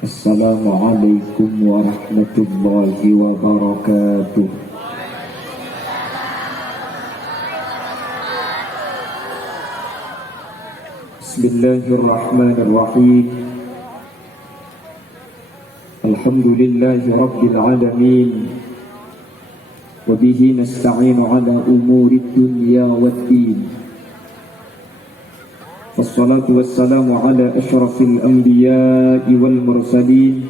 Assalamualaikum warahmatullahi wabarakatuh. Bismillahirrahmanirrahim. Alhamdulillahi rabbil alamin. Wa bihi nasta'inu ala umurid dunya waddin. Wassalatu wassalamu ala ashrafil anbiya'i wal mursalin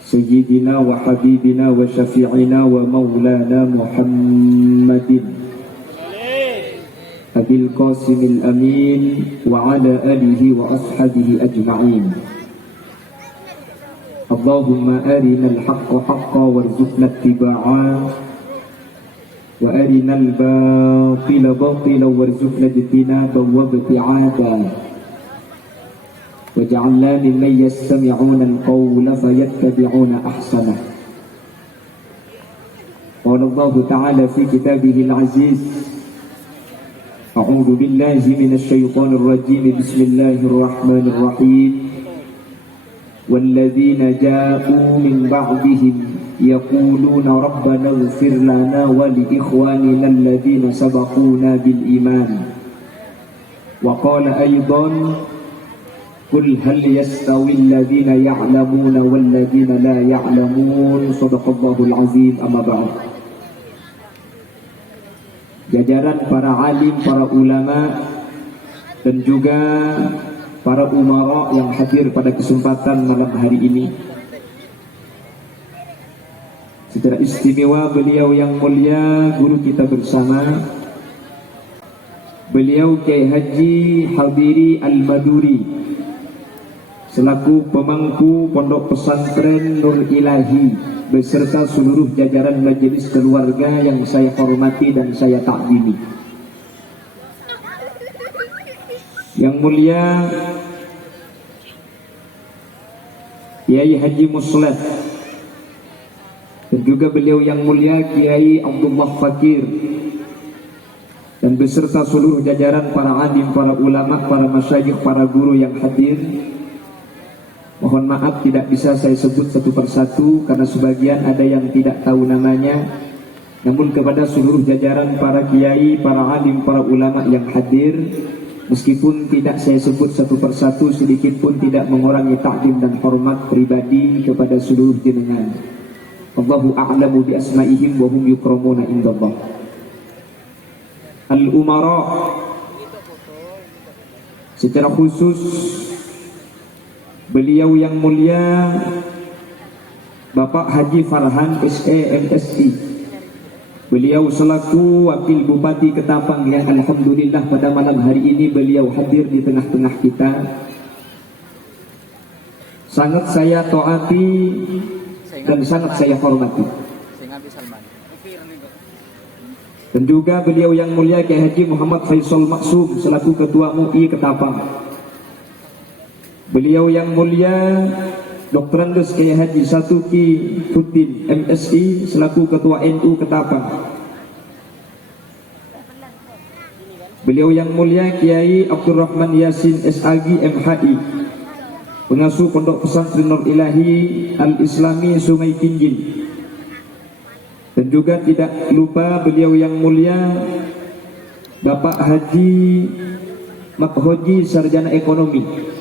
Sayyidina wa habibina wa syafi'ina wa maulana Muhammadin Abil Qasimil Amin wa ala alihi wa ashabihi ajma'in. Allahumma arinal haqqa haqqa warzuqna ittiba'ah wa arinal batila batila warzuqna ijtinaba wa ibti'ada waj'alna mimman yastami'una al-qawla fayattabi'una ahsanah. Qala Allah ta'ala fi kitabihi al-aziz, a'udzu billahi minasy syaithanir rajim, bismillahir rahmanir rahim. Walladzina ja'u min ba'dihim yaquluna rabbana ighfir lana wa li ikhwanina alladhina sabaquna bil iman. Wa qala aydan qul hal yastawi alladhina ya'lamuna wal ladhina la ya'lamun. Shadaqallahul azim. Amma ba'd. Jajaran para alim, para ulama dan juga para umara yang hadir pada kesempatan malam hari ini. Secara istimewa beliau yang mulia, guru kita bersama, beliau Kiai Haji Hadiri Al-Maduri, selaku pemangku Pondok Pesantren Nur Ilahi beserta seluruh jajaran majelis keluarga yang saya hormati dan saya takzimi. Yang mulia Kiai Haji Musleh dan juga beliau yang mulia Kiai Abdullah Fakir dan beserta seluruh jajaran para alim, para ulama, para masyayikh, para guru yang hadir. Mohon maaf tidak bisa saya sebut satu persatu karena sebagian ada yang tidak tahu namanya. Namun kepada seluruh jajaran para kiai, para alim, para ulama yang hadir, meskipun tidak saya sebut satu persatu, sedikit pun tidak mengurangi takdim dan hormat pribadi kepada seluruh jenengan. Allahu a'lamu bi asma'ihim wa hum yukramuna indallah. Al-umara, secara khusus beliau yang mulia Bapak Haji Farhan SE MSI, beliau selaku Wakil Bupati Ketapang yang alhamdulillah pada malam hari ini beliau hadir di tengah-tengah kita. Sangat saya taati dan sangat saya hormati. Dan juga beliau yang mulia Kiai Haji Muhammad Faisal Maksum selaku Ketua MUI Ketapang. Beliau yang mulia Dr. Andes Kiai Haji Satuki Fuddin MSI selaku Ketua NU Ketapang. Beliau yang mulia Kiai Abdurrahman Yasin SAG MHI, pengasuh Pondok Pesantren Nur Ilahi Al-Islami Sungai Kinjin. Dan juga tidak lupa beliau yang mulia Bapak Haji Makhoji Sarjana Ekonomi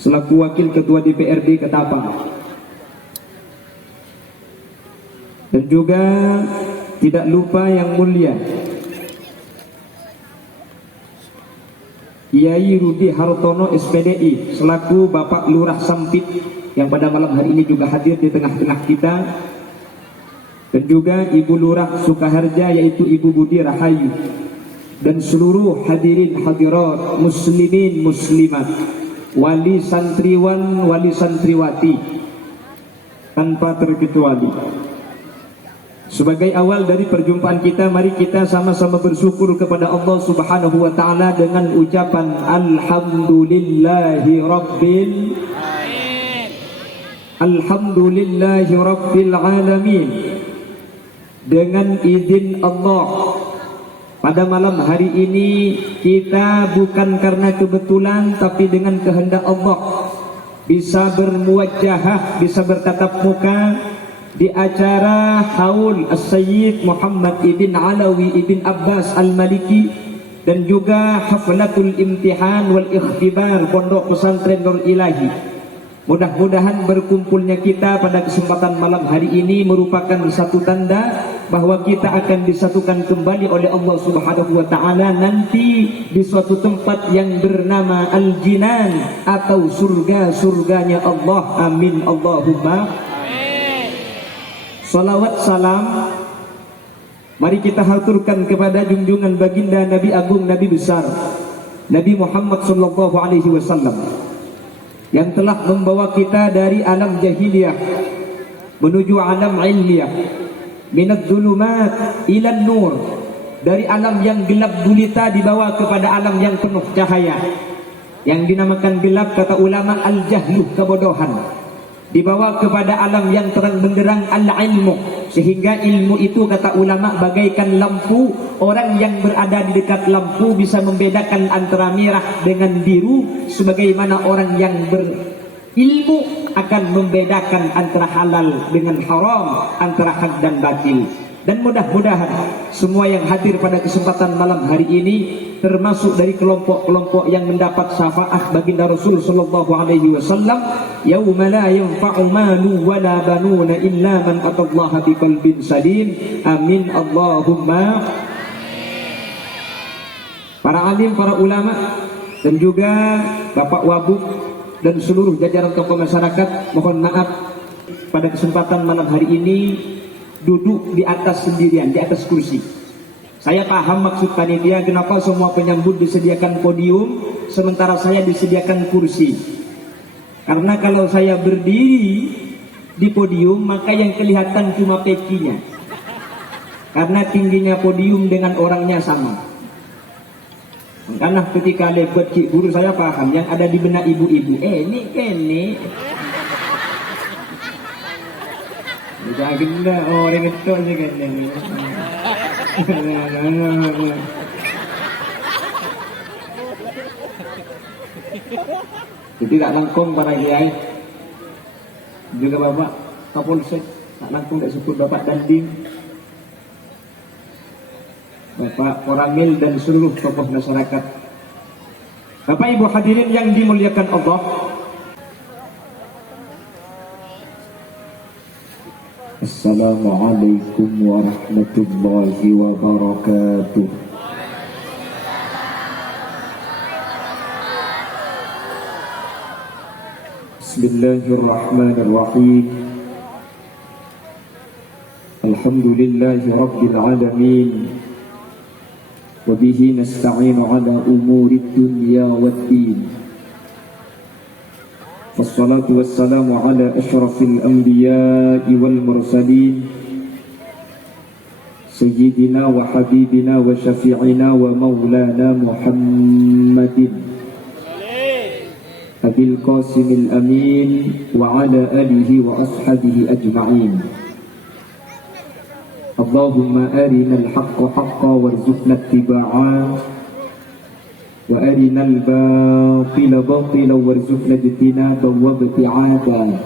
selaku Wakil Ketua DPRD Ketapang. Dan juga tidak lupa yang mulia Kiai Rudi Hartono SPDI selaku Bapak Lurah Sampit yang pada malam hari ini juga hadir di tengah-tengah kita. Dan juga Ibu Lurah Sukaharja yaitu Ibu Budi Rahayu dan seluruh hadirin hadirat muslimin muslimat, wali santriwan, wali santriwati tanpa terkecuali. Sebagai awal dari perjumpaan kita, mari kita sama-sama bersyukur kepada Allah Subhanahu wa taala dengan ucapan alhamdulillahi rabbil alhamdulillahi rabbil alamin. Dengan izin Allah, pada malam hari ini kita bukan karena kebetulan tapi dengan kehendak Allah bisa bermuwajahah, bisa bertatap muka di acara haul As-Sayyid Muhammad ibn Alawi ibn Abbas Al-Maliki, dan juga haflatul imtihan wal ikhtibar Pondok Pesantren Nur Ilahi. Mudah-mudahan berkumpulnya kita pada kesempatan malam hari ini merupakan satu tanda bahwa kita akan disatukan kembali oleh Allah Subhanahu wa taala nanti di suatu tempat yang bernama Al-Jinan atau surga-surganya Allah. Amin Allahumma. Salawat salam mari kita haturkan kepada junjungan baginda Nabi Agung, Nabi besar Nabi Muhammad sallallahu alaihi wasallam, yang telah membawa kita dari alam jahiliyah menuju alam ilmiah, minad dhulumat ila nur, dari alam yang gelap gulita dibawa kepada alam yang penuh cahaya. Yang dinamakan gelap kata ulama al-jahlu, kebodohan, dibawa kepada alam yang terang benderang al-ilmu, sehingga ilmu itu kata ulama bagaikan lampu. Orang yang berada di dekat lampu bisa membedakan antara merah dengan biru, sebagaimana orang yang berilmu akan membedakan antara halal dengan haram, antara hak dan batil. Dan mudah-mudahan semua yang hadir pada kesempatan malam hari ini termasuk dari kelompok-kelompok yang mendapat syafaat baginda Rasul sallallahu alaihi wasallam, yauma la yanfa'u malu wala banuna illa man atallaha biqalbin salim. Amin Allahumma. Para alim, para ulama, dan juga Bapak Wabub dan seluruh jajaran tokoh masyarakat, mohon maaf pada kesempatan malam hari ini duduk di atas sendirian, di atas kursi. Saya paham maksud panitia kenapa semua penyambut disediakan podium sementara saya disediakan kursi. Karena kalau saya berdiri di podium maka yang kelihatan cuma pekinya, karena tingginya podium dengan orangnya sama. Karena ketika lebat cik guru saya paham yang ada di benak ibu-ibu, ini jangan orang itu aja kan. Jadi tak langkung para kiai, juga Bapak Kapolsek, tak langkung tak sebut Bapak Dandim, Bapak Koramil dan seluruh tokoh masyarakat. Bapak Ibu hadirin yang dimuliakan Allah, Assalamualaikum warahmatullahi wabarakatuh. Bismillahirrahmanirrahim. Alhamdulillahi rabbil alamin. Wabihi nasta'inu ala umurid dunya waddin. Wassalatu wassalamu ala ashrafil anbiya'i wal mursalin Sayyidina wa habibina wa syafi'ina wa maulana Muhammadin Abil Qasimil Amin wa ala alihi wa ashabihi ajma'in. Allahumma arinal haqqa haqqa warzuqna ittiba'ah wa arinal batila batila warzuqna ijtinaba wa ibti'ada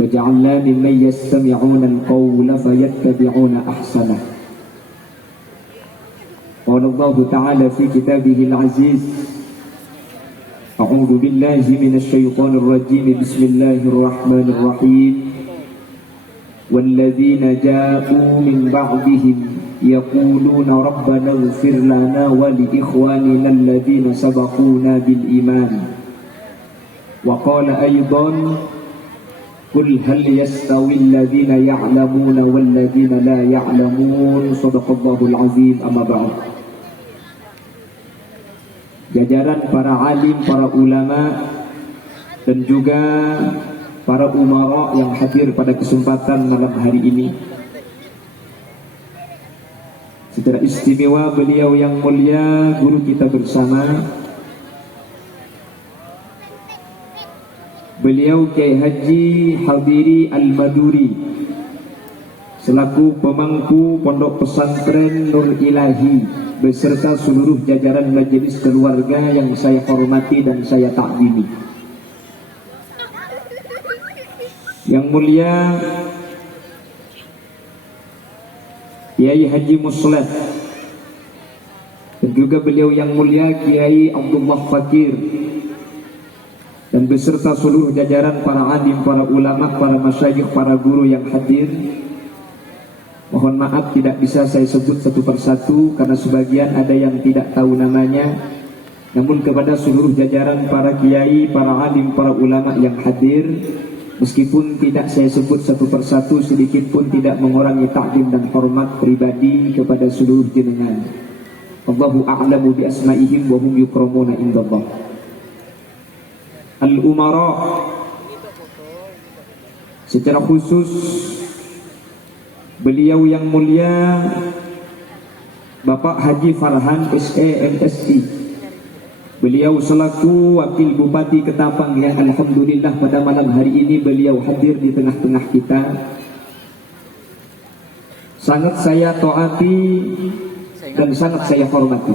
waj'alna mimman yastami'una al-qawla fayattabi'una ahsanah. Qala Allah ta'ala fi kitabihi al-aziz, a'udzu billahi minasy syaithanir rajim, bismillahirrahmanirrahim. Walladzina ja'u min ba'dihim yaquluna rabbana ighfir lana wa li ikhwanina alladhina sabaquna bil iman. Wa qala aydan qul hal yastawi alladhina ya'lamuna wal ladhina la ya'lamun. Shadaqallahul azim. Amma ba'd. Jajaran para alim, para ulama dan juga para umara yang hadir pada kesempatan malam hari ini, secara istimewa beliau yang mulia guru kita bersama, beliau Kiai Haji Hadiri Al-Maduri selaku pemangku Pondok Pesantren Nur Ilahi beserta seluruh jajaran majelis keluarga yang saya hormati dan saya takdimi. Yang mulia Kiai Haji Muslet, dan juga beliau yang mulia Kiai Abdullah Fakir, dan beserta seluruh jajaran para alim, para ulama, para masyayikh, para guru yang hadir. Mohon maaf tidak bisa saya sebut satu persatu karena sebagian ada yang tidak tahu namanya. Namun kepada seluruh jajaran para kiai, para alim, para ulama yang hadir, meskipun tidak saya sebut satu persatu, sedikit pun tidak mengurangi takdim dan hormat pribadi kepada seluruh jenengan. Allahu a'lamu bi asma'ihim wa hum yukramuna indallah. Al-umara, secara khusus beliau yang mulia Bapak Haji Farhan SE MSI, beliau selaku Wakil Bupati Ketapang yang alhamdulillah pada malam hari ini beliau hadir di tengah-tengah kita. Sangat saya taati dan sangat saya hormati.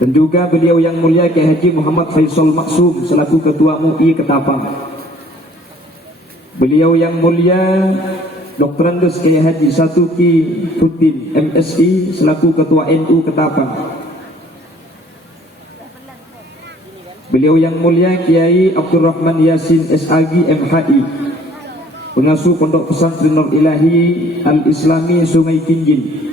Dan juga beliau yang mulia Kiai Haji Muhammad Faisal Maksum selaku Ketua MUI Ketapang. Beliau yang mulia Dr. Andes Kiai Haji Satuki Putin MSI selaku Ketua NU Ketapang. Beliau yang mulia Kiai Abdurrahman Yasin SAG MHI, pengasuh Pondok Pesantren Nur Ilahi Al-Islami Sungai Kinjin.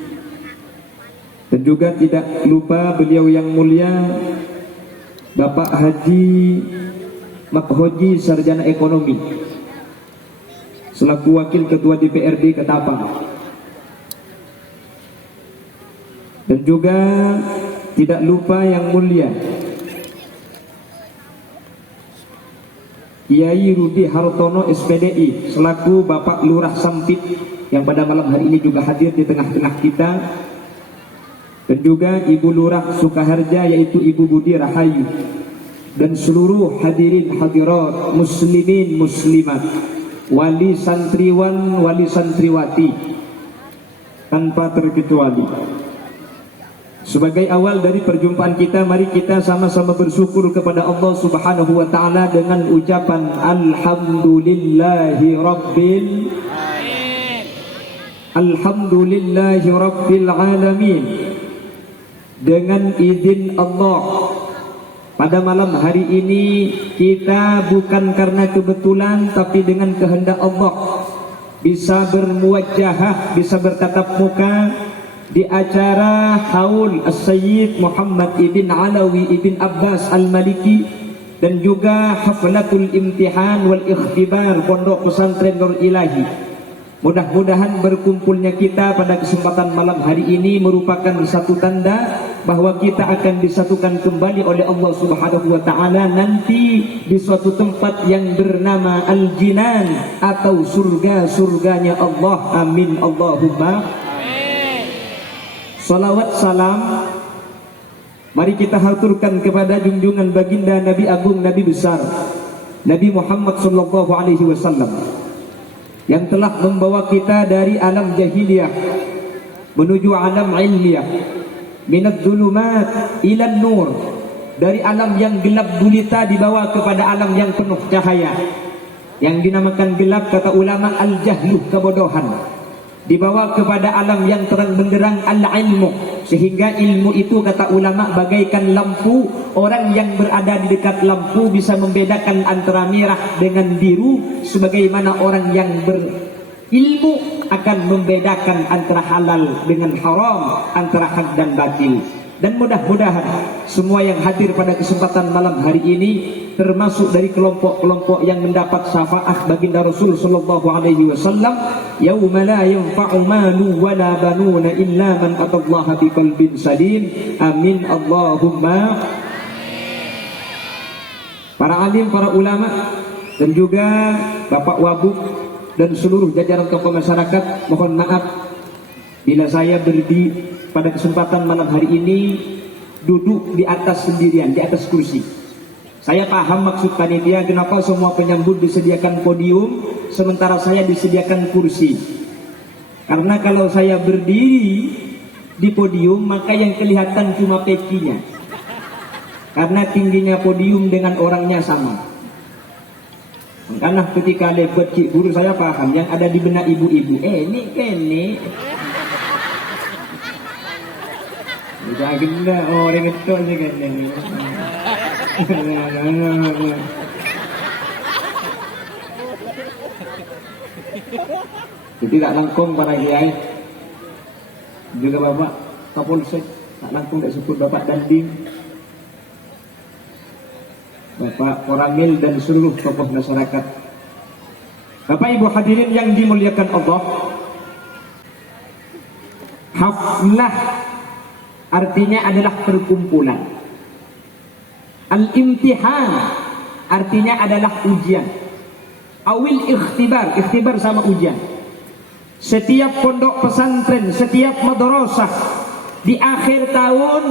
Dan juga tidak lupa beliau yang mulia Bapak Haji Makhoji Sarjana Ekonomi selaku Wakil Ketua DPRD Ketapang. Dan juga tidak lupa yang mulia Kiai Rudi Hartono SPDI selaku Bapak Lurah Sampit yang pada malam hari ini juga hadir di tengah-tengah kita. Dan juga Ibu Lurah Sukaharja yaitu Ibu Budi Rahayu, dan seluruh hadirin hadirat muslimin muslimat, wali santriwan, wali santriwati tanpa terkecuali. Sebagai awal dari perjumpaan kita, mari kita sama-sama bersyukur kepada Allah Subhanahu wa taala dengan ucapan alhamdulillahi rabbil alhamdulillahi rabbil alamin. Dengan izin Allah, pada malam hari ini kita bukan karena kebetulan tapi dengan kehendak Allah bisa bermuwajahah, bisa bertatap muka di acara Haul As-Sayyid Muhammad ibn Alawi ibn Abbas Al-Maliki, dan juga Haflatul Imtihan wal Ikhtibar Pondok Pesantren Nur Ilahi. Mudah-mudahan berkumpulnya kita pada kesempatan malam hari ini merupakan satu tanda bahwa kita akan disatukan kembali oleh Allah Subhanahu wa taala nanti di suatu tempat yang bernama Al-Jinan atau surga-surganya Allah. Amin Allahumma amin. Salawat salam mari kita haturkan kepada junjungan baginda Nabi Agung, Nabi besar Nabi Muhammad sallallahu alaihi wasallam yang telah membawa kita dari alam jahiliyah menuju alam ilmiah, minadz zulumat ilan nur, dari alam yang gelap gulita dibawa kepada alam yang penuh cahaya. Yang dinamakan gelap kata ulama al-jahluh, kebodohan, dibawa kepada alam yang terang benderang al-ilmu, sehingga ilmu itu kata ulama bagaikan lampu. Orang yang berada di dekat lampu bisa membedakan antara merah dengan biru, sebagaimana orang yang berilmu akan membedakan antara halal dengan haram, antara hak dan batil. Dan mudah-mudahan semua yang hadir pada kesempatan malam hari ini termasuk dari kelompok-kelompok yang mendapat syafaat baginda Rasul sallallahu alaihi wasallam, yauma la yanfa'u malu wala banuna illa man atallaha biqalbin salim. Amin Allahumma. Para alim, para ulama, dan juga Bapak Wabuk dan seluruh jajaran tokoh masyarakat, mohon maaf bila saya berdiri pada kesempatan malam hari ini duduk di atas sendirian, di atas kursi. Saya paham maksud panitia kenapa semua penyambut disediakan podium sementara saya disediakan kursi. Karena kalau saya berdiri di podium maka yang kelihatan cuma pekinya, karena tingginya podium dengan orangnya sama. Karena ketika lewat cik guru saya paham yang ada di benak ibu-ibu. Ini kene. Jangan dah orang itu aja kene. Jadi tak langkung para kiai. Juga bapak Kapolsek tak langkung tak sebut bapak Dandim. Bapak Koramil dan seluruh tokoh masyarakat. Bapak Ibu hadirin yang dimuliakan Allah, haflah artinya adalah perkumpulan. Al-imtihan artinya adalah ujian. Awil ikhtibar, ikhtibar sama ujian. Setiap pondok pesantren, setiap madrasah di akhir tahun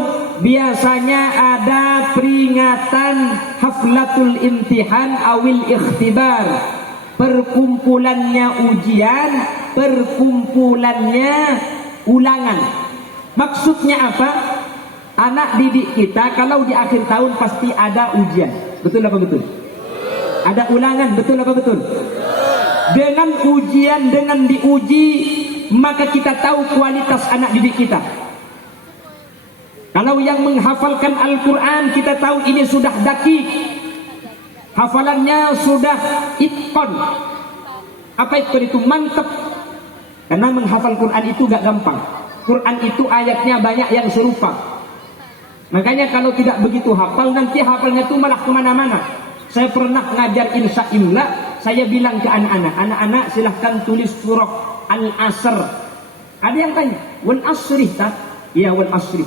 biasanya ada peringatan haflatul imtihan awil ikhtibar. Perkumpulannya ujian, perkumpulannya ulangan. Maksudnya apa? Anak didik kita kalau di akhir tahun pasti ada ujian. Betul apa betul? Ada ulangan, betul apa betul? Dengan ujian, dengan diuji, maka kita tahu kualitas anak didik kita. Kalau yang menghafalkan Al-Quran kita tahu ini sudah dakik, hafalannya sudah itqan. Apa itqan itu? Mantap. Karena menghafal Quran itu gak gampang. Quran itu ayatnya banyak yang serupa. Makanya kalau tidak begitu hafal, nanti hafalnya itu malah kemana-mana. Saya pernah ngajar insya imla, saya bilang ke anak-anak, anak-anak silahkan tulis surah Al-Asr. Ada yang tanya, wal asri tak? Ya wal asri.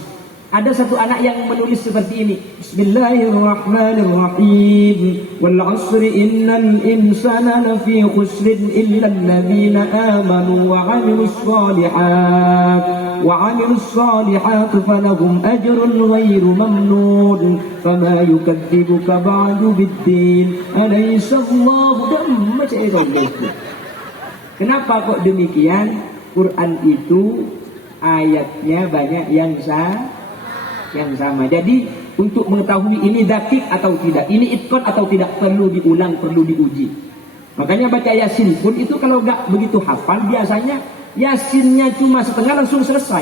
Ada satu anak yang menulis seperti ini. Bismillahirrahmanirrahim. Wal asri innal insana lafi khusrin illa alladhina amanu wa 'amilus shalihat. Wa 'amilus shalihat falahum ajrun ghairu mamnun. Fama yukadzibuka ba'du bid-din. Alaysa Allahu damma syai'un. Kenapa kok demikian? Quran itu ayatnya banyak yang sama. Jadi untuk mengetahui ini dakik atau tidak, ini itqan atau tidak, perlu diulang, perlu diuji. Makanya baca Yasin pun itu kalau nggak begitu hafal, biasanya Yasinnya cuma setengah langsung selesai.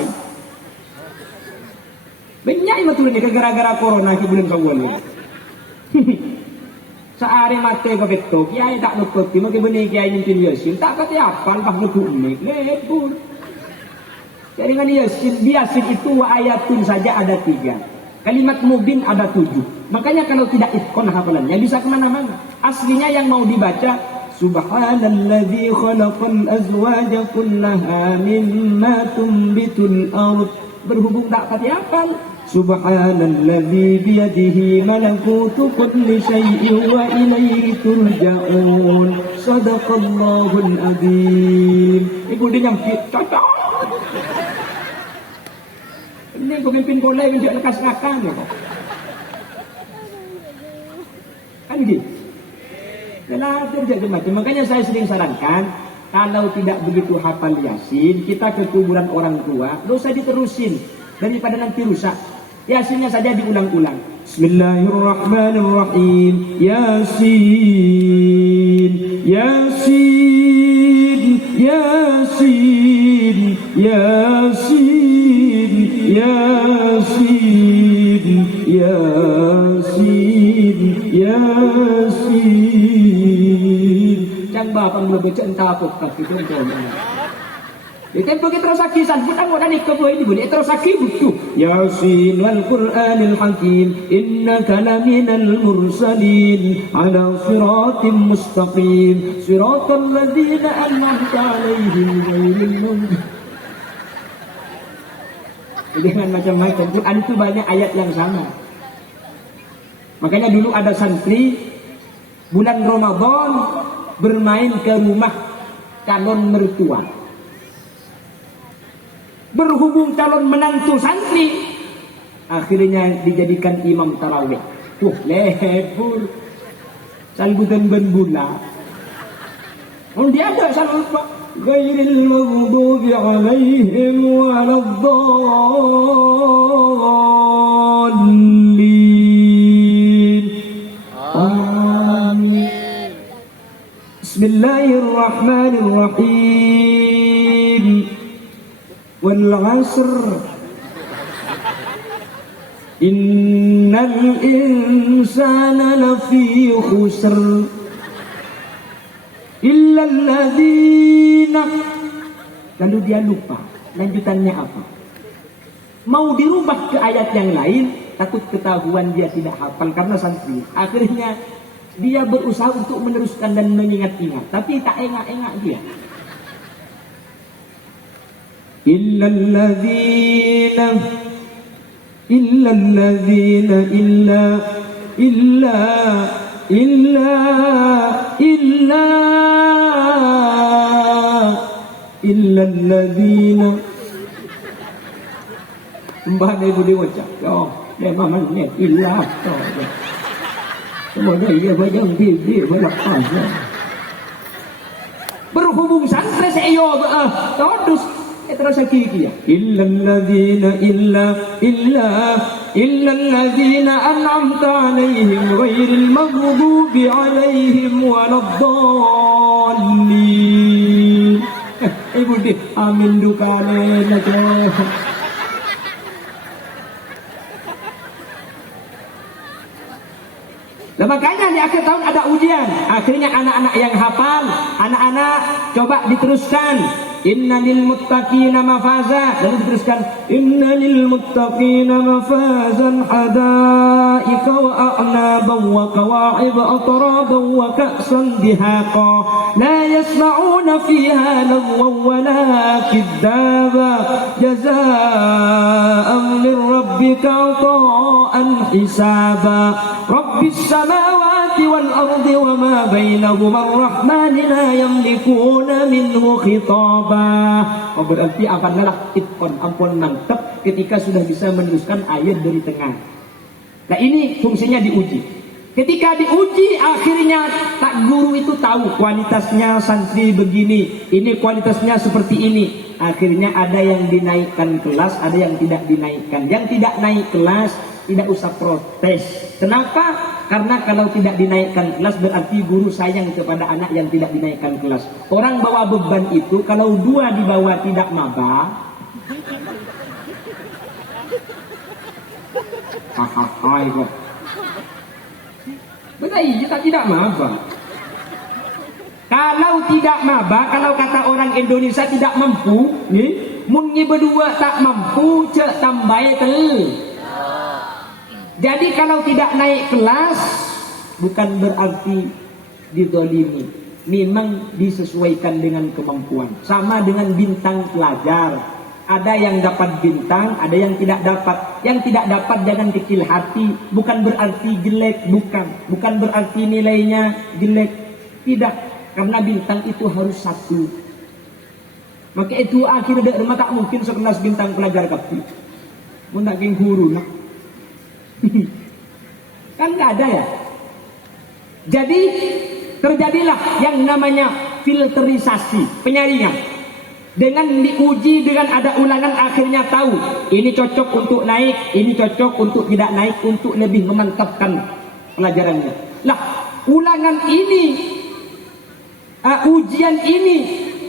Banyak yang turunnya gara-gara corona di bulan Syawal. Sehari mati ke betul, kiai tak nukut, mau ke benih kiai nyintin Yasin, tak kata hafal, tak nukut unik, lebur. Jadi dengan Yasin itu ayatun saja ada 3. Kalimat mubin ada 7. Makanya kalau tidak itqan hafalannya bisa kemana-mana. Aslinya yang mau dibaca Subhanalladzi khalaqal azwaja kullaha mimma tumbitul ard. Berhubung tak kata hafal. Subhanalladzi biyadihi malakutu kulli syai'in wa ilaihi turja'un. Shadaqallahul adzim. Ibu dia nyampe cocok. Ini pemimpin boleh menjadi lekas makan ya kok. Kan gitu. Belajar jadi macam. Makanya saya sering sarankan, kalau tidak begitu hafal Yasin, kita ke kuburan orang tua, nggak usah diterusin daripada nanti rusak. Yasinnya saja diulang-ulang. Bismillahirrahmanirrahim. Yasin, Yasin, Yasin, Yasin. Yasin, Yasin, Yasin. Jangan bapak membaca entah apa itu jangan. Itu begitu terus akisan, bukan mau nih kau ini boleh terus akibutu. Yasin wal Qur'anil Hakim, innaka laminal mursalin ala siratim mustaqim, siratal ladzina an'amta 'alaihim ghairil maghdubi. Dengan macam-macam Quran itu banyak ayat yang sama. Makanya dulu ada santri bulan Ramadan bermain ke rumah calon mertua. Berhubung calon menantu santri, akhirnya dijadikan imam tarawih. Lebur salbutan berbula. Oh dia ada salbut غير المغضوب عليهم ولا الضالين آمين. Bismillahirrahmanirrahim. Wal 'asr. Innal insana lafi khusr. Illa alladzina. Lalu dia lupa lanjutannya apa. Mau dirubah ke ayat yang lain, takut ketahuan dia tidak hafal karena santri. Akhirnya dia berusaha untuk meneruskan dan mengingat-ingat, tapi tak engak-engak dia. Illalladzina illalladzina Mbah ibu diwaca. Oh, dia mamanya ilah. Semuanya ia bayang bibi berlepas. Berhubung santai saya terus terasa kiki ya. Illalladzina an'amta 'alaihim ghairil maghdubi 'alaihim waladdallin. Ibu di amin dukane nak. Nah, makanya di akhir tahun ada ujian. Akhirnya anak-anak yang hafal, anak-anak coba diteruskan. Innalil muttaqina mafaza. Lalu diteruskan. Innalil muttaqina mafazan hadaika wa a'naban wa kawa'ib atraban wa ka'san dihaqa. La yasma'una fiha lagwan wa la kidzaba. Jazaa'an min rabbika 'ata'an hisaba. Rabbis samawati wal ardi wa ma bainahuma ar-rahmani la yamlikuna minhu khitaba. Oh, berarti apanalah itkon, ampun mantap ketika sudah bisa meneruskan ayat dari tengah. Nah, ini fungsinya diuji. Ketika diuji akhirnya tak guru itu tahu kualitasnya santri begini, ini kualitasnya seperti ini. Akhirnya ada yang dinaikkan kelas, ada yang tidak dinaikkan. Yang tidak naik kelas tidak usah protes. Kenapa? Karena kalau tidak dinaikkan kelas berarti guru sayang kepada anak yang tidak dinaikkan kelas. Orang bawa beban itu kalau dua dibawa tidak maba, hahaha itu. Betul, kita tidak maba. Kalau tidak maba, kalau kata orang Indonesia tidak mampu, nih, mungi berdua tak mampu, cek tambai tel. Jadi kalau tidak naik kelas bukan berarti dizalimi, memang disesuaikan dengan kemampuan. Sama dengan bintang pelajar, ada yang dapat bintang, ada yang tidak dapat. Yang tidak dapat jangan kecil hati, bukan berarti jelek, bukan berarti nilainya jelek, tidak, karena bintang itu harus satu. Maka itu akhirnya tak mungkin sekelas bintang pelajar kapti. Mau nak guru nak. Kan nggak ada ya. Jadi terjadilah yang namanya filterisasi, penyaringan. Dengan diuji, dengan ada ulangan akhirnya tahu ini cocok untuk naik, ini cocok untuk tidak naik, untuk lebih memantapkan pelajarannya. Lah, ulangan ini, ujian ini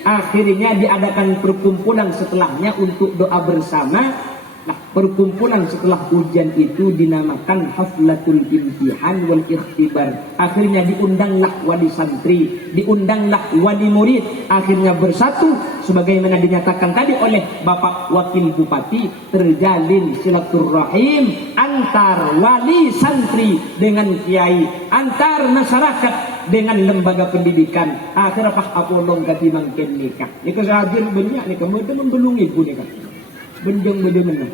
akhirnya diadakan perkumpulan setelahnya untuk doa bersama. Nah, perkumpulan setelah ujian itu dinamakan haflatul imtihan wal ikhtibar. Akhirnya diundanglah wali santri, diundanglah wali murid. Akhirnya bersatu sebagaimana dinyatakan tadi oleh Bapak Wakil Bupati, terjalin silaturahim antar wali santri dengan kiai, antar masyarakat dengan lembaga pendidikan. Akhirnya Pak Apolong katimang nikah. Nika hadir banyak nika kemudian membelung ibu nika. Benjong bagaimana?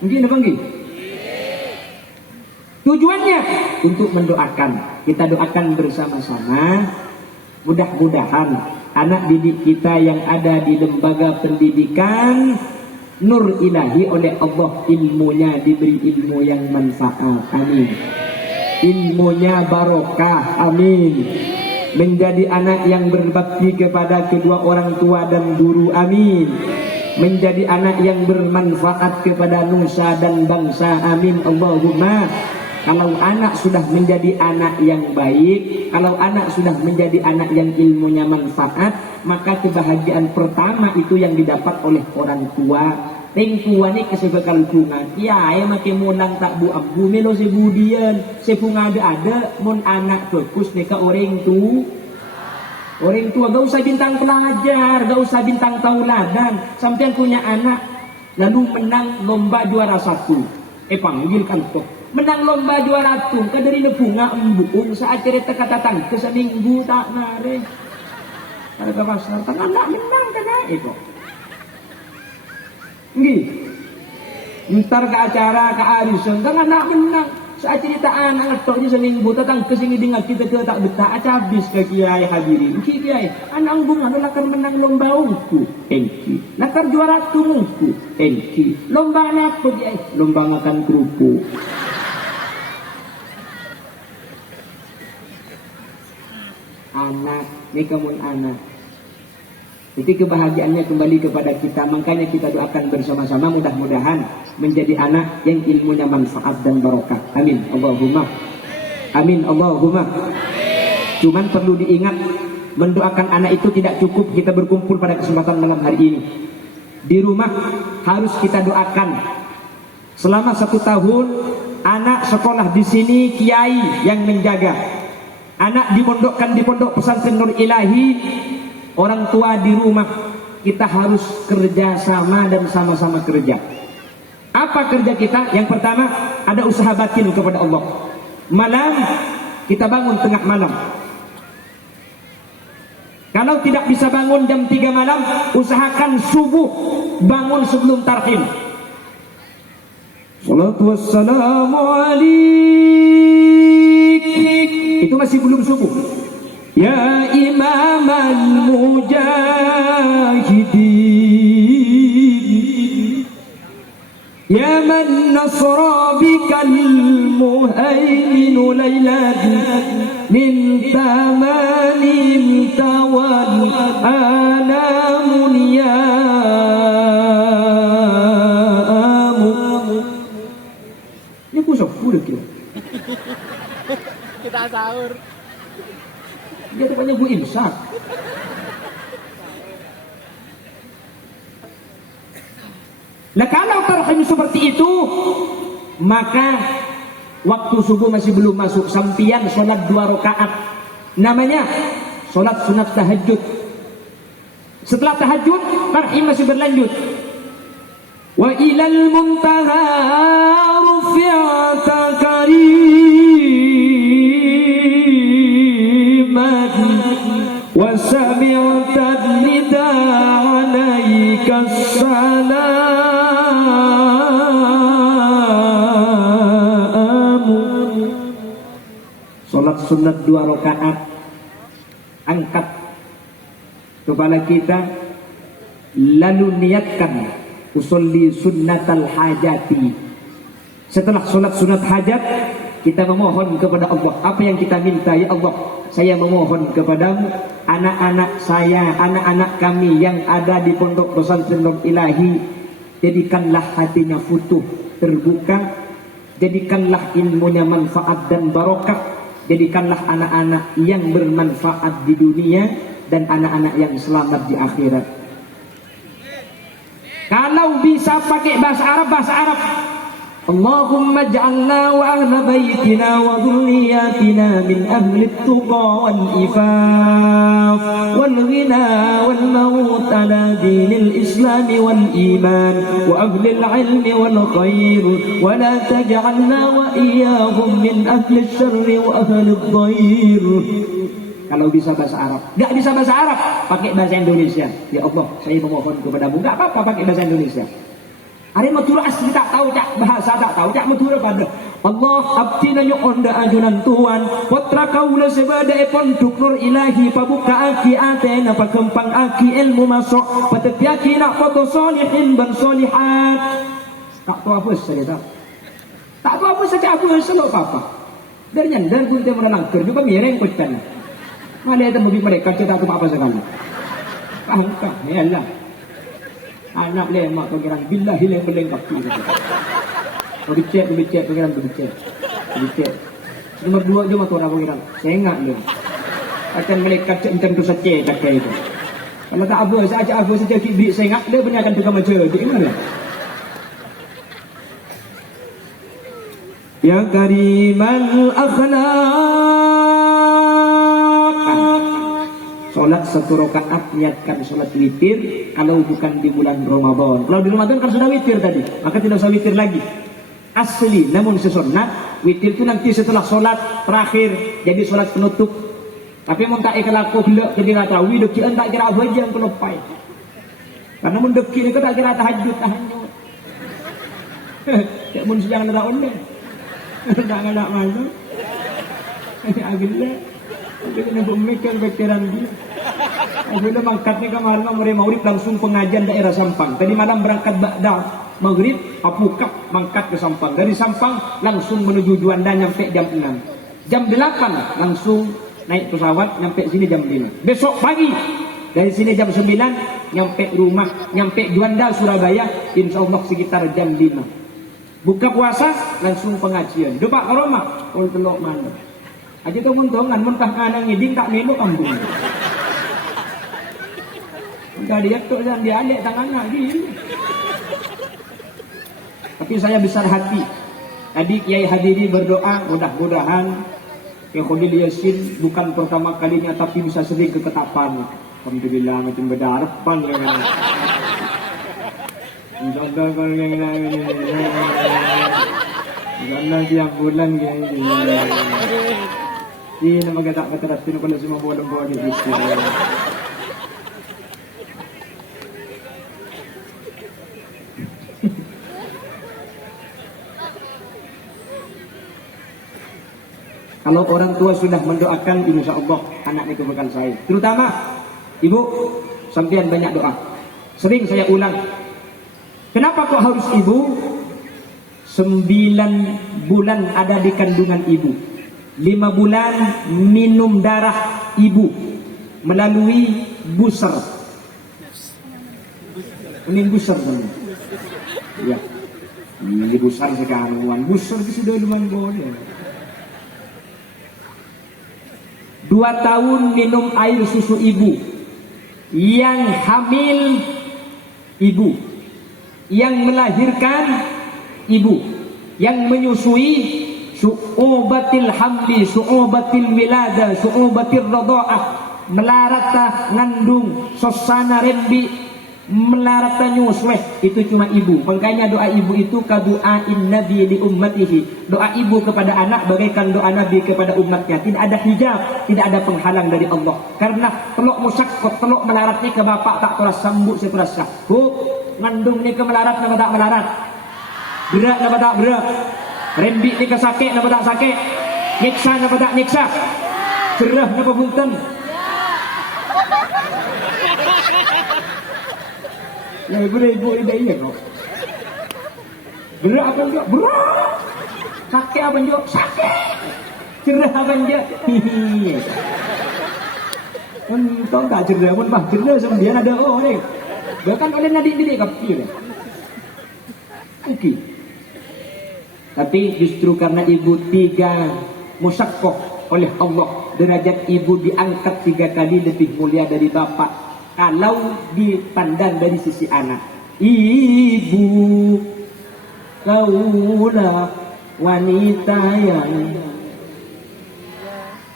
Mungkin apa enggak? Tujuannya untuk mendoakan. Kita doakan bersama-sama. Mudah-mudahan anak didik kita yang ada di lembaga pendidikan nur ilahi oleh Allah, ilmunya diberi ilmu yang manfaat. Amin. Ilmunya barokah. Amin. Menjadi anak yang berbakti kepada kedua orang tua dan guru. Amin. Menjadi anak yang bermanfaat kepada nusa dan bangsa. Amin. Allahumma. Kalau anak sudah menjadi anak yang baik, kalau anak sudah menjadi anak yang ilmunya manfaat, maka kebahagiaan pertama itu yang didapat oleh orang tua. Orang tua ni kesebekal bunga. Kiai makin munang tak bu abu melo sebudian, sepunga ada mun anak fokus ni ke orang tu. Orang tua gak usah bintang pelajar, gak usah bintang tauladan. Sampai punya anak lalu menang lomba juara 1. Panggilkan kok. Menang lomba juara tu, kadari na bunga embung saat cerita kata tangke seminggu tak nare. Harga pasar tangan nak menang kan itu. Nggih. Ntar ke acara ke arisan tangan nak menang. Saat cerita anak toknya seminggu datang ke sini dengan kita tak betah habis ke kiai hadirin. Kiai, anak bunga anu lakar menang lomba ungu. Engki. Lakar juara tu ungu. Engki. Lomba apa kiai? Lomba makan kerupuk. Anak, ini kamu anak. Jadi kebahagiaannya kembali kepada kita. Makanya kita doakan bersama-sama mudah-mudahan menjadi anak yang ilmunya manfaat dan barokah. Amin. Allahumma. Amin. Allahumma. Cuman perlu diingat, mendoakan anak itu tidak cukup kita berkumpul pada kesempatan malam hari ini. Di rumah harus kita doakan. Selama 1 tahun anak sekolah di sini kiai yang menjaga. Anak dimondokkan di pondok pesantren Nur Ilahi, orang tua di rumah, kita harus kerja sama dan sama-sama kerja. Apa kerja kita? Yang pertama, ada usaha batin kepada Allah. Malam, kita bangun tengah malam. Kalau tidak bisa bangun jam 3 malam, usahakan subuh bangun sebelum tarhim. Salatu wassalamu alaik. Itu masih belum subuh. Ya imaman mujahidin, ya man nasra bikal muhaimin laylan min tamanin tawan anamun ya ini kusok udah kira kita sahur. Dia depannya Bu Imsak. Nah kalau tarhim seperti itu, maka waktu subuh masih belum masuk, sampian sholat 2 rakaat. Namanya sholat sunat tahajud. Setelah tahajud, tarhim masih berlanjut. Wa ilal muntaha rufi'ata karim wa sami'ta nida 'alaika salam. Salat sunat 2 rakaat, angkat kepala kita lalu niatkan usolli sunnatal hajati. Setelah sholat sunat hajat, kita memohon kepada Allah apa yang kita minta. Ya Allah, saya memohon kepadamu, anak-anak saya, anak-anak kami yang ada di pondok pesantren Nur Ilahi, jadikanlah hatinya futuh, terbuka, jadikanlah ilmunya manfaat dan barokah, jadikanlah anak-anak yang bermanfaat di dunia dan anak-anak yang selamat di akhirat. Kalau bisa pakai bahasa Arab, bahasa Arab. Allahumma ja'alna wa ahla baitina wa dhurriyyatina min ahli at-tuqa wal ifaf wal ghina wal maut ala dinil islam wal iman wa ahli al-ilm wal khair wa la taj'alna wa iyyahum min ahli asy-syarri wa ahli ad-dhair. Kalau bisa bahasa Arab, nggak bisa bahasa Arab, pakai bahasa Indonesia. Ya Allah, saya memohon kepadamu, nggak apa-apa pakai bahasa Indonesia. Ada matura asli tak tahu cak bahasa tak tahu cak matura pada Allah abdina yo onda ajunan Tuhan putra kaula sebada pondok Nur Ilahi pabuka aki atena pakempang aki ilmu masuk patepiaki nak foto solihin ban solihat. Tak tahu apa saja tak tahu apa saja aku selo apa dari nyandar pun dia menangker juga mireng kutan malah itu bagi mereka kita tak apa sekali paham kah ya Allah. Anak lemak pengiran billahi yang melengkap. Berbicara pengiran berbicara. sedikit. Nomor 2 je matu orang pengiran. Saya ingat dia. Akan malaikat cek tu saja cakai itu. Kalau tak apa saja kibrit saya ingat dia benar akan tukar macam tu. Gimana? Ya karimal akhlaq. Solat 1 rakaat niatkan solat witir kalau bukan di bulan Ramadan. Kalau di Ramadan kan sudah witir tadi, maka tidak usah witir lagi. Asli namun sesunat witir itu nanti setelah solat terakhir jadi solat penutup. Tapi mun tak ikhlaku gelak jadi ratawi deki tak kira apa jam kelepai. Karena mun deki ni tak kira tahajud tahajud. Tak mun jangan ada onde. Jangan nak masuk. Agilnya. Dia nak memikir pikiran dia. Bila mangkatnya ke malam Maulid langsung pengajian daerah Sampang. Tadi malam berangkat ba'da maghrib, apukap mangkat ke Sampang. Dari Sampang langsung menuju Juanda nyampe jam 6. Jam 8 langsung naik pesawat nyampe sini jam 5. Besok pagi dari sini jam 9 nyampe rumah, nyampe Juanda Surabaya insyaallah sekitar jam 5. Buka puasa langsung pengajian. Depak aroma ul telok mana. Aja tu muntungan muntah kana ngiding tak melu kampung. Enggak dia tu dan dia alek tangan lagi. Tapi saya besar hati. Tadi Kiai Hadiri berdoa mudah-mudahan Kiai Khalil Yasin bukan pertama kalinya tapi bisa sering ke Ketapang. Alhamdulillah macam beda harapan ya kan. Insyaallah kalau yang lain insyaallah tiap bulan gini. Ini nama kata terus tino kalau semua bolong-bolong di sini. Kalau orang tua sudah mendoakan insyaallah anak itu bakal saya. Terutama ibu sampean banyak doa. Sering saya ulang. Kenapa kok harus ibu? 9 bulan ada di kandungan ibu. 5 bulan minum darah ibu melalui buser. Ini buser kan? Ya. Ini buser sekarang. Buser itu sudah lumayan boleh. 2 tahun minum air susu ibu. Yang hamil ibu. Yang melahirkan ibu. Yang menyusui su'ubatil hamli, su'ubatil wilada, su'ubatil radha'ah, melarata ngandung, sosana rembi, melarata nyusweh, itu cuma ibu. Makanya doa ibu itu kadu'ain nabi li ummatihi. Doa ibu kepada anak bagaikan doa nabi kepada umatnya. Tidak ada hijab, tidak ada penghalang dari Allah. Karena telok musakkot, telok melaratnya ke bapak tak terasa sambut seterasa. Ngandung ni ke melarat nama tak melarat. Berat nama tak berat. Rembik ni ke sakit nama tak sakit. Nyiksa nama tak nyiksa. Cerah nama punten. Ya ibu ida iya kok. Berat apa juga? Berat. Sakit apa juga? Sakit. Cerah apa juga? Hihi. Kau tak cerah pun bah cerah sembilan ada oh ni. Bahkan oleh nadik-nadik kafir. Okey. Tapi justru karena ibu 3 musyaqqah oleh Allah, derajat ibu diangkat 3 kali lebih mulia dari bapak. Kalau dipandang dari sisi anak, ibu kaulah wanita yang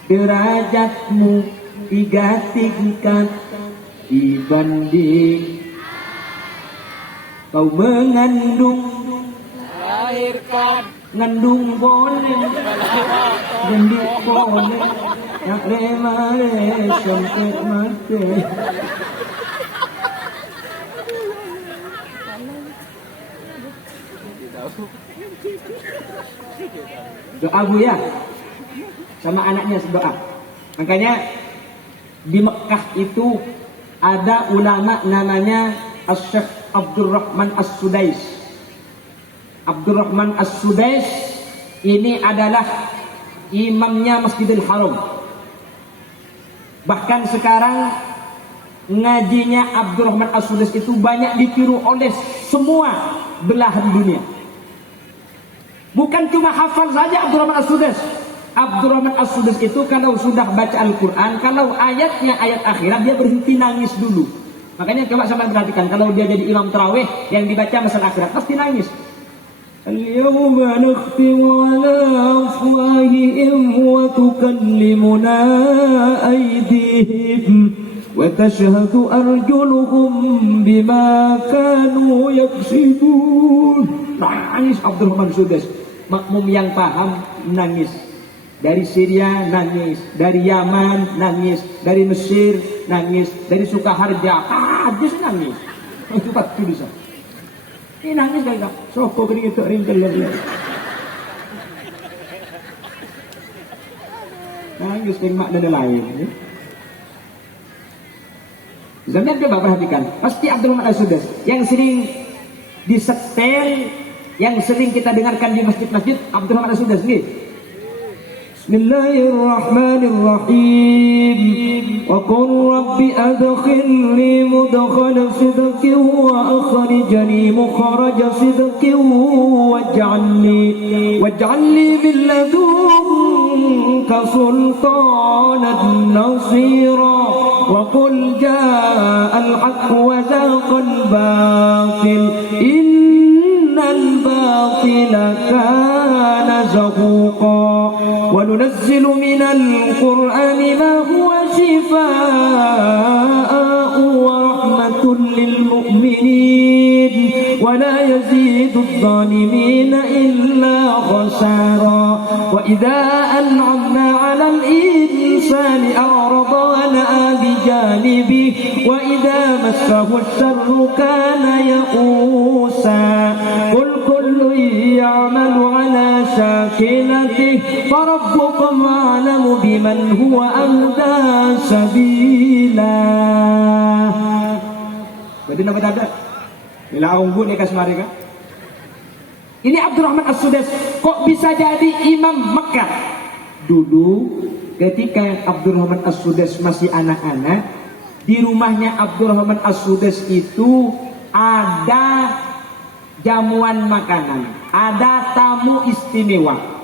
derajatmu 3 tingkat dibanding kau mengandung, lahirkan, ngandung boleh, gendut boleh, nak remare sampai mati. Doa bu ya, sama anaknya doa. Makanya di Mekah itu ada ulama namanya Asy-Syaikh Abdurrahman As-Sudais. Abdurrahman As-Sudais ini adalah imamnya Masjidil Haram. Bahkan sekarang ngajinya Abdurrahman As-Sudais itu banyak ditiru oleh semua belahan dunia. Bukan cuma hafal saja Abdurrahman As-Sudais. Abdurrahman As-Sudais itu kalau sudah baca Al-Quran, kalau ayatnya ayat akhirat, dia berhenti nangis dulu. Makanya coba sama perhatikan, kalau dia jadi imam tarawih yang dibaca masalah akhirat, pasti nangis. Al-yawma nakhtimu ala afwahihim wa tukallimuna aydihim wa tashhadu arjuluhum bima kanu yaksibun. Nangis Abdurrahman As-Sudais. Makmum yang paham nangis. Dari Syria nangis, dari Yaman nangis, dari Mesir nangis, dari Sukaharja habis nangis. Itu pasti bisa. Ini nangis gak? Sopo kering itu ringkel ya. Nangis dengan makna lain. Zaman coba perhatikan, pasti Abdurrahman As-Sudais yang sering disetel, yang sering kita dengarkan di masjid-masjid, Abdurrahman As-Sudais nih. Bismillahirrahmanirrahim. Wa qul rabbi adkhilni mudkhala sidqin wa akhrijni mukhraja sidqin waj'alni min ladunka sultanan nasira. Wa qul ja'al haqq wa zaqal batil innal batila kana zahuqa. وننزل من القرآن ما هو شفاء ورحمة للمؤمنين ولا يزيد الظالمين إلا خسارا وإذا أنعمنا على الإنسان أعرض ونأى بجانبه وإذا مسه الشر كان يئوسا قل كل يعمل على شاكلته فربكم أعلم بمن هو أهدى سبيلا. Berarti nama tabrak. Bila unggu ni kasmari kan? Ini Abdurrahman As-Sudais kok bisa jadi imam Mekah? Dulu ketika Abdurrahman As-Sudais masih anak-anak, di rumahnya Abdurrahman As-Sudais itu ada jamuan makanan, ada tamu istimewa.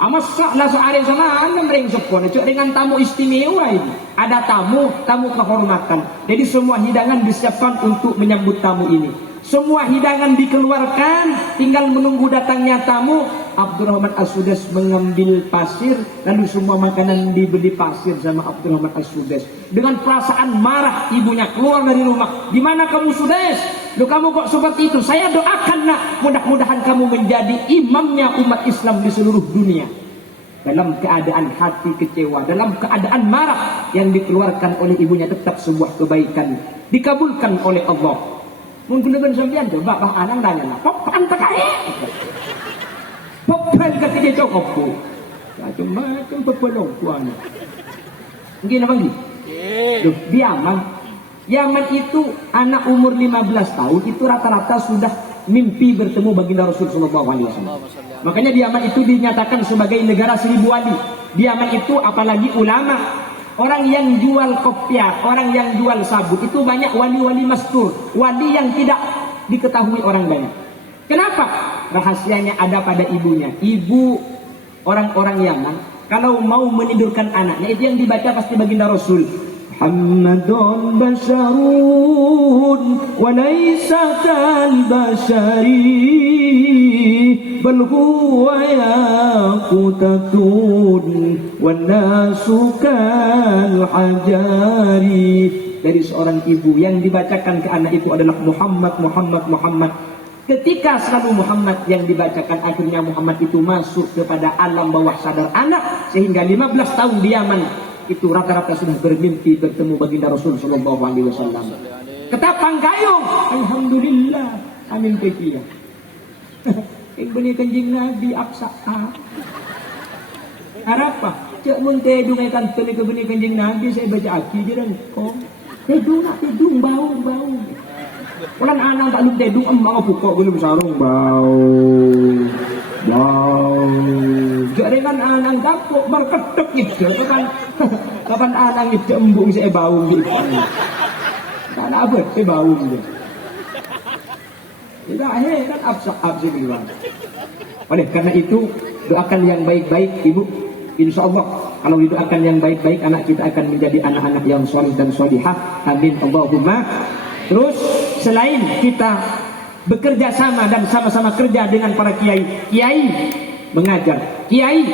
Masa lah soalnya sama anda merengsokkan, dengan tamu istimewa ini. Ada tamu kehormatan. Jadi semua hidangan disiapkan untuk menyambut tamu ini. Semua hidangan dikeluarkan, tinggal menunggu datangnya tamu. Abdurrahman As-Sudais mengambil pasir, lalu semua makanan dibeli pasir sama Abdurrahman As-Sudais. Dengan perasaan marah, ibunya keluar dari rumah. Di mana kamu Sudais? Loh, kamu kok seperti itu? Saya doakan nak, mudah-mudahan kamu menjadi imamnya umat Islam di seluruh dunia. Dalam keadaan hati kecewa, dalam keadaan marah, yang dikeluarkan oleh ibunya tetap sebuah kebaikan, dikabulkan oleh Allah. Mungkin dengan sampean coba bang anang nanya lah, popan pakai, popan ke kerja cokop tu, macam pepelong tuan. Mungkin apa lagi? Di Yaman itu anak umur 15 tahun itu rata-rata sudah mimpi bertemu baginda Rasul Sallallahu Alaihi Wasallam. Makanya di Yaman itu dinyatakan sebagai negara 1000 wali. Di Yaman itu apalagi ulama. Orang yang jual kopiah, orang yang jual sabut itu banyak wali-wali mastur, wali yang tidak diketahui orang banyak. Kenapa? Rahasianya ada pada ibunya. Ibu orang-orang Yaman kalau mau menidurkan anaknya itu yang dibaca pasti baginda Rasul. Muhammadun basharun wa laysa kal bashari bal huwa yaqutatun wan nasu kal hajari. Dari seorang ibu yang dibacakan ke anak itu adalah Muhammad. Ketika selalu Muhammad yang dibacakan, akhirnya Muhammad itu masuk kepada alam bawah sadar anak, sehingga 15 tahun di Yaman itu rata-rata sudah bermimpi bertemu baginda Rasul Sallallahu Alaihi Wasallam. Ketapang gayung, alhamdulillah, amin pekia. Yang beli kanjeng Nabi aksa. Harapa, cak munte dungai teli ke beli kanjeng Nabi saya baca aki je dan kau. Tedung bau. Ulan anak tak lu tedung emang pukok belum sarung bau. Jadi kan anak kapok berketuk gitu kan. Kapan anak itu embung saya bau gitu. Karena apa? Saya bau gitu. Tidak kan absak gitu kan. Oleh karena itu, doakan yang baik-baik ibu. Insya Allah kalau didoakan yang baik-baik, anak kita akan menjadi anak-anak yang soleh dan solihah. Amin Allahumma. Terus selain kita bekerja sama dan sama-sama kerja dengan para kiai, kiai mengajar, kiai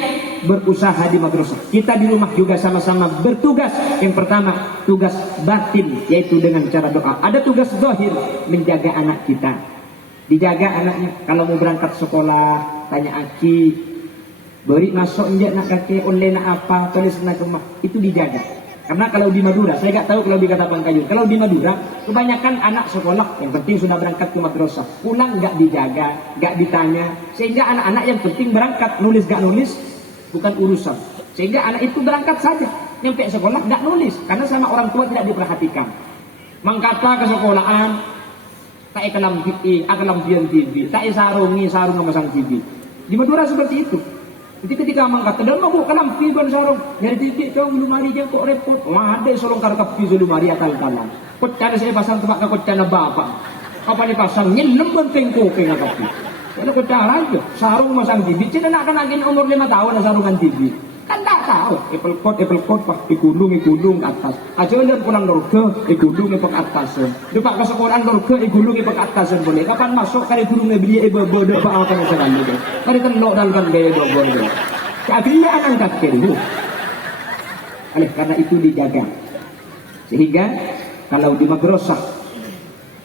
berusaha di madrasah, kita di rumah juga sama-sama bertugas. Yang pertama tugas batin, yaitu dengan cara doa. Ada tugas zahir, menjaga anak kita, dijaga anaknya. Kalau mau berangkat sekolah, tanya aki, beri masuk enjak nak kakek online nak apa, tulis nak rumah, itu dijaga. Karena kalau di Madura, saya nggak tahu kalau di Kota Bangkayu, kalau di Madura kebanyakan anak sekolah yang penting sudah berangkat ke madrasah, pulang nggak dijaga, nggak ditanya, sehingga anak-anak yang penting berangkat, nulis nggak nulis bukan urusan, sehingga anak itu berangkat saja, nyampe sekolah nggak nulis karena sama orang tua tidak diperhatikan. Mangkata ke sekolahan, tak ikalam TV, tak sarungi sarung memasang TV. Di Madura seperti itu. Jadi ketika mangkata dan mau kalam TV dan sarung, dari TV kau belum mari je kok repot. Wah ada sorong karkap TV belum mari akal-akalan. Kok cara saya pasang tempat kau cana bapak. Apa dipasang nyelam bentengku ke ngapain? Kalau kau cara aja sarung masang TV, cina nak kan lagi umur 5 tahun sarungan TV. Kan tak tahu, Apple Court pak ikundung ke atas. Aja lihat pulang dorke ikundung ke atas. Depak ke sekolah dorke ikundung ke atas boleh. Kapan masuk kali guru ngebeli bodoh apa yang saya lalu. Kali tenok dalam gaya bodoh. Akhirnya angkat kiri. Oleh karena itu dijaga. Sehingga kalau di madrasah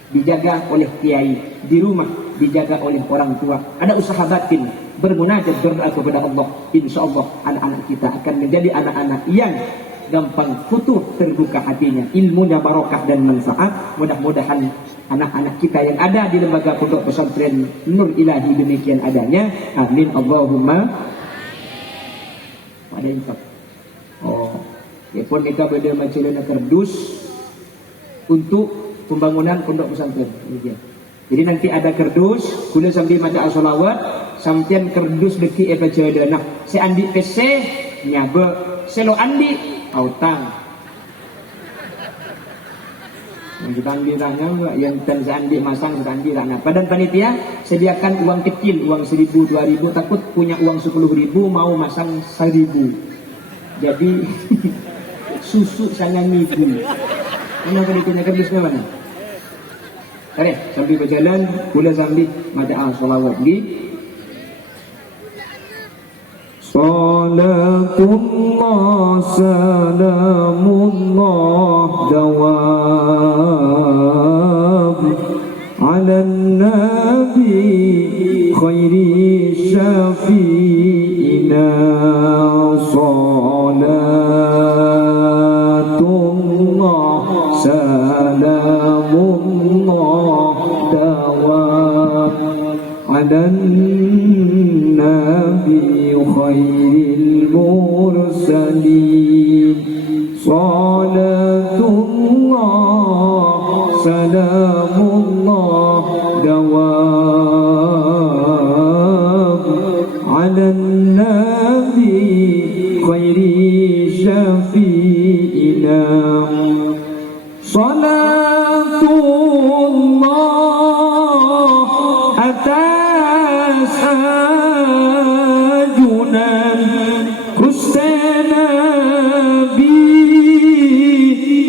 dijaga oleh kiai, di rumah dijaga oleh orang tua. Ada usaha batin, bermunajat, berdoa kepada Allah. Insya Allah anak-anak kita akan menjadi anak-anak yang gampang futuh, terbuka hatinya, ilmunya barokah dan manfaat. Mudah-mudahan anak-anak kita yang ada di lembaga pondok pesantren Nur Ilahi demikian adanya. Amin Allahumma. Ada infak. Oh, ya pun kita beda macam kerdus untuk pembangunan pondok pesantren. Jadi nanti ada kerdus, kuda sambil baca as-salawat, sampian kerdus deki baca dana. Si andi PC nyabe, selo andi autang. Yang kita ambil rana, yang ten andi masang kita ambil rana. Badan panitia sediakan uang kecil, uang 1.000, 2.000, takut punya uang 10.000 mau masang 1.000. Jadi susu saya nipu. Mana panitia kerdus mana? Oke, sambil berjalan, boleh sambil baca salawat di Salatullah salamullah dawam ala nabi khairi syafi'ina salatullah salamullah dawam ala nabi khairil mursalin salatullah salamullah dawam ala nabi khairi syafi'ina salatullah atas ajunan Rustan Nabi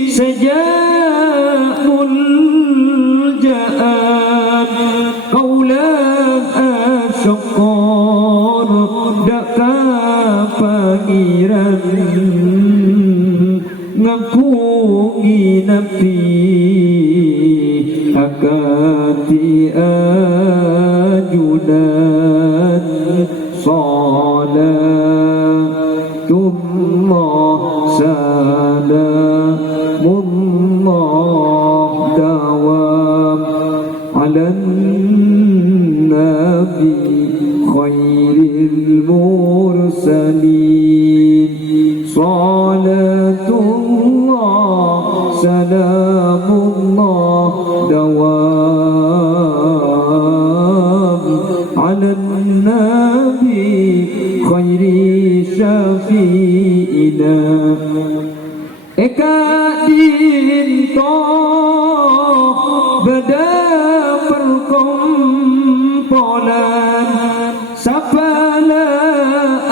sejak muljaan kaulah asyakor daka pangiran ngapungi nabi akati ajudan salatullah salamullah dawam ala nabi khairil mursalin salatullah salamullah dawam ala nabi khairi syafi'ina eka dinto beda perkumpulan sapalaan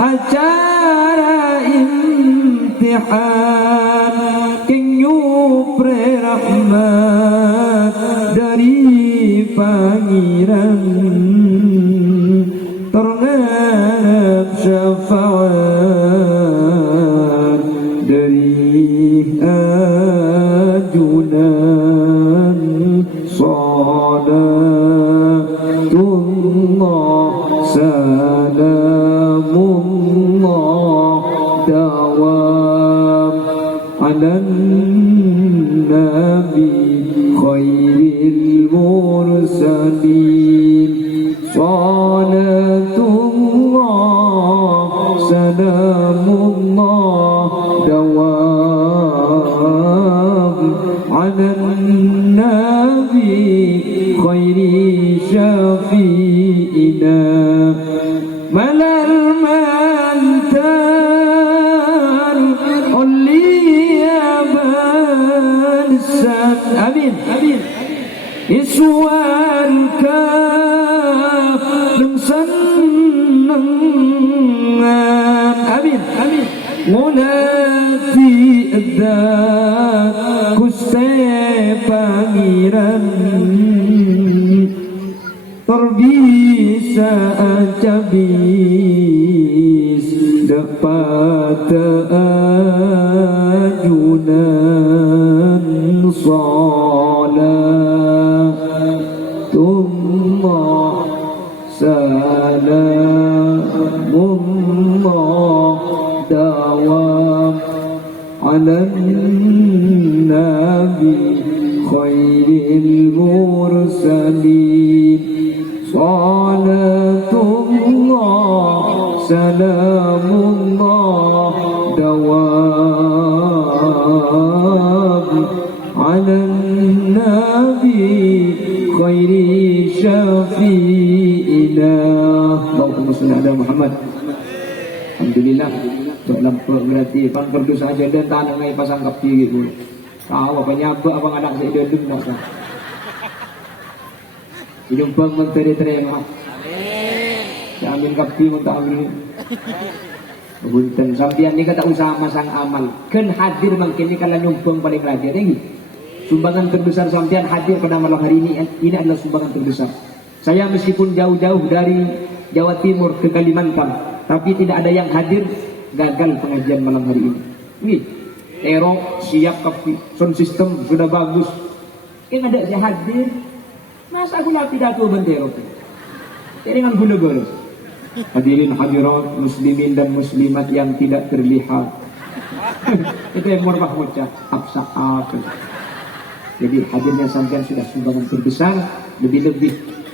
acara imtihan kenyupre rahmat dari pangeran terngharap syafaat dari ajunan salatullah salamullah dawam ala nabi khairil mursalin salatullah salamullah dawam ala nabi khairi syafi'ina malal mantar uliyaban amin amin iswarka senengan amin amin munati adzat kuste pangeran terbisa acabis dapat ajunan salatullah salamullah dawam ala nabi khairil mursalin salatullah salamullah dawam ala nabi khairi syafi'ina Allahumma salli ala Muhammad. Alhamdulillah dalam berarti pan berdosa aja dan tanah ngai pasang kapi gitu. Kau apa nyaba abang anak saya dia dengar kan. Hidung bang menteri-teri mah. Amin kapi muntah amin. Bunten sampean ni kata usaha masang amal. Kan hadir mungkin ni kalau numpang paling rajin ini. Sumbangan terbesar sampean hadir pada malam hari ini adalah sumbangan terbesar. Saya meskipun jauh-jauh dari Jawa Timur ke Kalimantan, tapi tidak ada yang hadir, gagal pengajian malam hari ini. Wih, erok siap kapi, sound system sudah bagus. Yang ada saya hadir, masa aku tidak tahu bendera itu. Jadi dengan gula-gula. Hadirin hadirat muslimin dan muslimat yang tidak terlihat. Itu yang murah bocah absaat. Jadi hadirnya sampean sudah sumbangan terbesar, lebih-lebih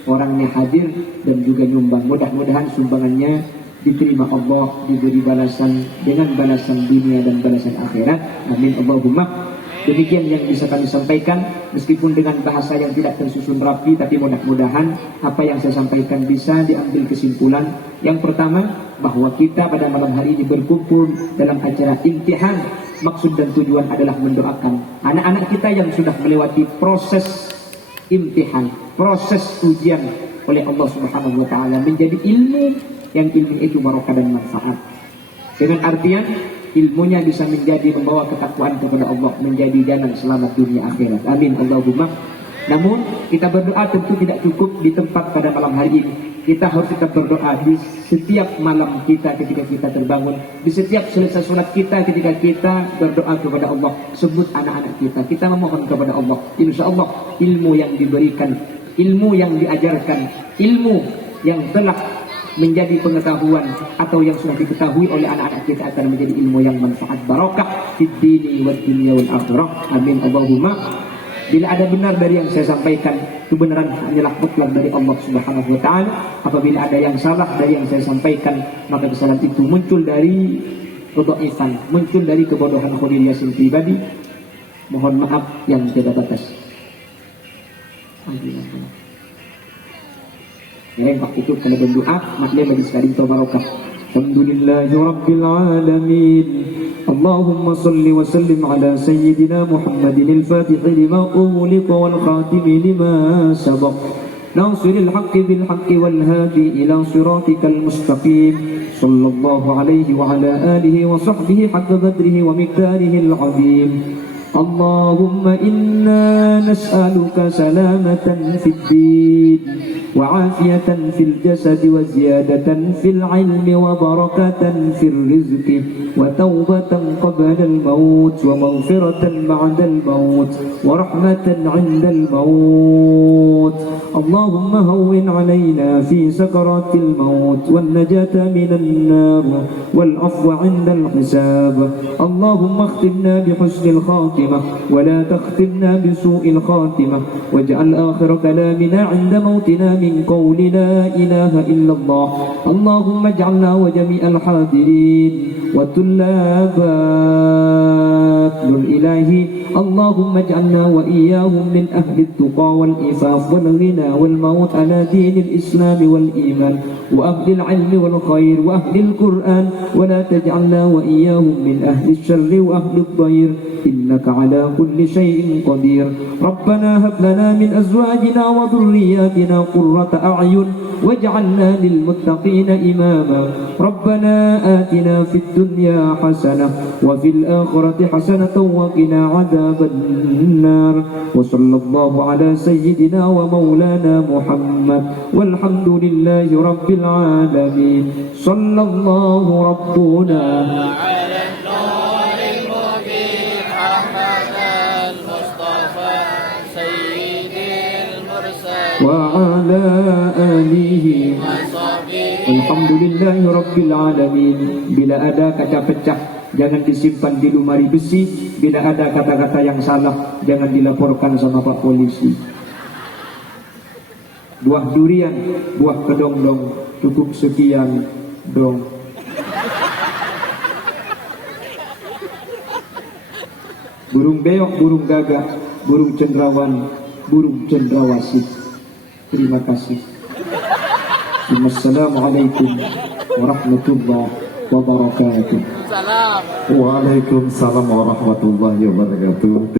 orangnya hadir dan juga nyumbang. Mudah-mudahan sumbangannya diterima Allah, diberi balasan dengan balasan dunia dan balasan akhirat. Amin Allahumma. Demikian yang bisa kami sampaikan, meskipun dengan bahasa yang tidak tersusun rapi, tapi mudah-mudahan apa yang saya sampaikan bisa diambil kesimpulan. Yang pertama, bahwa kita pada malam hari ini berkumpul dalam acara imtihan. Maksud dan tujuan adalah mendoakan anak-anak kita yang sudah melewati proses imtihan, proses ujian oleh Allah Subhanahu wa taala menjadi ilmu yang ilmu itu barokah dan manfaat. Dengan artian ilmunya bisa menjadi membawa ketakwaan kepada Allah, menjadi jalan selamat dunia akhirat. Amin Allahumma. Namun kita berdoa tentu tidak cukup di tempat pada malam hari ini. Kita harus tetap berdoa di setiap malam kita ketika kita terbangun, di setiap selesai sholat kita ketika kita berdoa kepada Allah. Sebut anak-anak kita, kita memohon kepada Allah. Insya Allah ilmu yang diberikan, ilmu yang diajarkan, ilmu yang telah menjadi pengetahuan atau yang sudah diketahui oleh anak-anak kita akan menjadi ilmu yang manfaat barokah fid dini wad dunya wal akhirah. Amin Allahumma. Bila ada benar dari yang saya sampaikan, kebenaran hanyalah mutlak dari Allah Subhanahu wa taala. Apabila ada yang salah dari yang saya sampaikan, maka kesalahan itu muncul dari kedhaifan, muncul dari kebodohan Khalil Yasin pribadi. Mohon maaf yang tiada batas. Ya, Pak, itu kalau berdoa, maknanya bagi sekali barokah. Alhamdulillahirabbil alamin. Allahumma salli wa sallim ala sayyidina Muhammadin al-fatih lima ughliqa wal khatimi lima sabaq ناصر الحق بالحق والهادي إلى صراطك المستقيم صلى الله عليه وعلى آله وصحبه حق قدره ومقداره العظيم. اللهم إنا نسألك سلامة في الدين وعافية في الجسد وزيادة في العلم وبركة في الرزق وتوبة قبل الموت ومغفرة بعد الموت ورحمة عند الموت. اللهم هون علينا في سكرات الموت والنجاة من النار والعفو عند الحساب. اللهم اختمنا بحسن الخاتمة ولا تختمنا بسوء الخاتمة، واجعل آخر كلامنا عند موتنا من قول لا إله إلا الله. اللهم اجعلنا وجميع الحاضرين وطلابات الإله، اللهم اجعلنا وإياهم من أهل التقى والإفاف والغنى والموت على دين الإسلام والإيمان وأهل العلم والخير وأهل القرآن، ولا تجعلنا وإياهم من أهل الشر وأهل الضير، إنك على كل شيء قدير. ربنا هب لنا من أزواجنا وذرياتنا قرة أعين واجعلنا للمتقين إماما. ربنا آتنا في الدنيا حسنة وفي الآخرة حسنة وقنا عذاب النار. وصلى الله على سيدنا ومولانا محمد والحمد لله رب العالمين. صلى الله ربنا على النور المبين أحمد المصطفى سيد المرسلين وعلى آله وصحبه الحمد لله رب العالمين. Bila ada kaca pecah jangan disimpan di lemari besi, bila ada kata-kata yang salah jangan dilaporkan sama Pak Polisi. Buah durian, buah kedong-dong, cukup sekian dong. Burung beok, burung gagak, burung cendrawan, burung cendrawasih. Terima kasih. Wassalamualaikum warahmatullahi wabarakatuh. Waalaikumsalam warahmatullahi wabarakatuh.